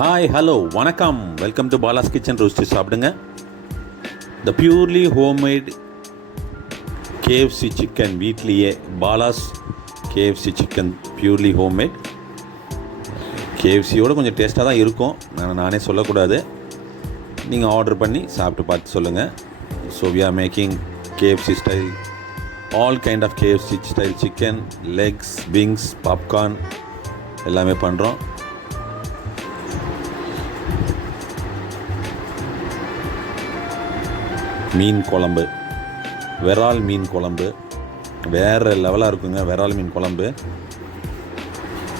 Hi hello வணக்கம், welcome to Bala's kitchen. Roast சாப்பிடுங்க. The purely homemade KFC chicken வீட்லேயே. Bala's KFC chicken purely homemade. கேஎஃப்சியோட கொஞ்சம் டேஸ்ட்டாக தான் இருக்கும், நானே சொல்லக்கூடாது. நீங்கள் ஆர்டர் பண்ணி சாப்பிட்டு பார்த்து சொல்லுங்கள். So we are making KFC style, all kind of KFC style chicken, legs, wings, popcorn எல்லாமே பண்ணுறோம். மீன் குழம்பு, விரால் மீன் குழம்பு வேறு லெவலாக இருக்குங்க. விரால் மீன் குழம்பு,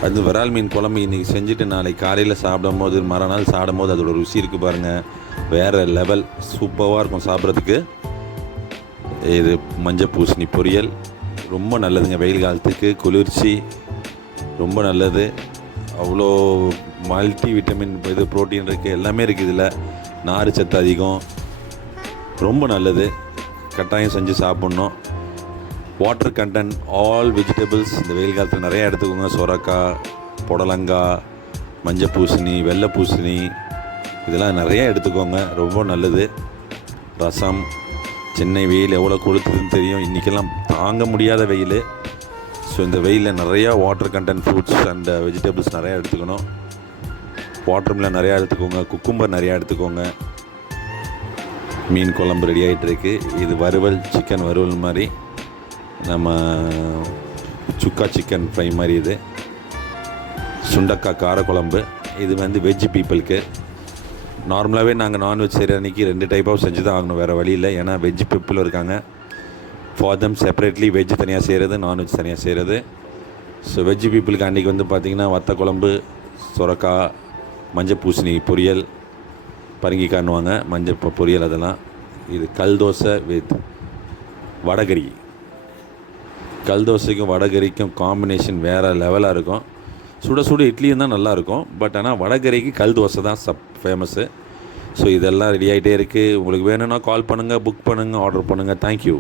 அது விரால் மீன் குழம்பு இன்றைக்கி செஞ்சுட்டு நாளைக்கு காலையில் சாப்பிடும் போது, மறுநாள் சாப்பிடும் போது அதோட ருசி இருக்குது பாருங்கள், வேறு லெவல். சூப்பராக இருக்கும் சாப்பிட்றதுக்கு. இது மஞ்சள் பூசணி பொரியல் ரொம்ப நல்லதுங்க. வெயில் காலத்துக்கு குளிர்ச்சி ரொம்ப நல்லது. அவ்வளோ மல்டி விட்டமின், இது ப்ரோட்டீன் இருக்குது, எல்லாமே இருக்குது இதில். நார் சத்து அதிகம், ரொம்ப நல்லது. கட்டாயம் செஞ்சு சாப்பிட்ணும். வாட்டர் கண்டென்ட், ஆல் வெஜிடபிள்ஸ் இந்த வெயில் காலத்தில் நிறையா எடுத்துக்கோங்க. சொரக்காய், புடலங்காய், மஞ்சள் பூசணி, வெள்ளை பூசணி இதெல்லாம் நிறையா எடுத்துக்கோங்க, ரொம்ப நல்லது. ரசம், சென்னை வெயில் எவ்வளோ கொளுத்துதுன்னு தெரியும், இன்றைக்கெல்லாம் தாங்க முடியாத வெயில். ஸோ இந்த வெயிலில் நிறையா water content fruits and vegetables நிறையா எடுத்துக்கணும். வாட்டர்மெலன் நிறையா எடுத்துக்கோங்க, குக்கும்பர் நிறையா எடுத்துக்கோங்க. மீன் குழம்பு ரெடி ஆகிட்டுருக்கு. இது வறுவல், சிக்கன் வறுவல் மாதிரி, நம்ம சுக்கா சிக்கன் ஃப்ரை மாதிரி. இது சுண்டக்காய் காரக்குழம்பு. இது வெஜ் பீப்புளுக்கு. நார்மலாகவே நாங்கள் நான்வெஜ் செய்கிற அன்றைக்கி 2 டைப்பாக செஞ்சு தான் ஆகணும், வேறு வழி இல்லை. ஏன்னா வெஜ் பீப்புளும் இருக்காங்க. ஃபார் தம் செப்பரேட்லி வெஜ் தனியாக செய்கிறது, நான்வெஜ் தனியாக செய்கிறது. ஸோ வெஜ் பீப்புளுக்கு அன்றைக்கி பார்த்திங்கன்னா வத்த குழம்பு, சுரக்காய், மஞ்சள் பூசணி பொரியல், பரங்கிக்கான்னுவாங்க, மஞ்சள் பொரியல் அதெல்லாம். இது கல் தோசை வித் வடகரி. கல் தோசைக்கும் வடகரிக்கும் காம்பினேஷன் வேறு லெவலாக இருக்கும். சுட சுட இட்லியும் தான் நல்லாயிருக்கும். பட் ஆனால் வடகரிக்கு கல் தோசை தான் ஃபேமஸ்ஸு. ஸோ இதெல்லாம் ரெடி ஆகிட்டே இருக்குது. உங்களுக்கு வேணும்னா கால் பண்ணுங்கள், புக் பண்ணுங்கள், ஆர்டர் பண்ணுங்கள். தேங்க்யூ.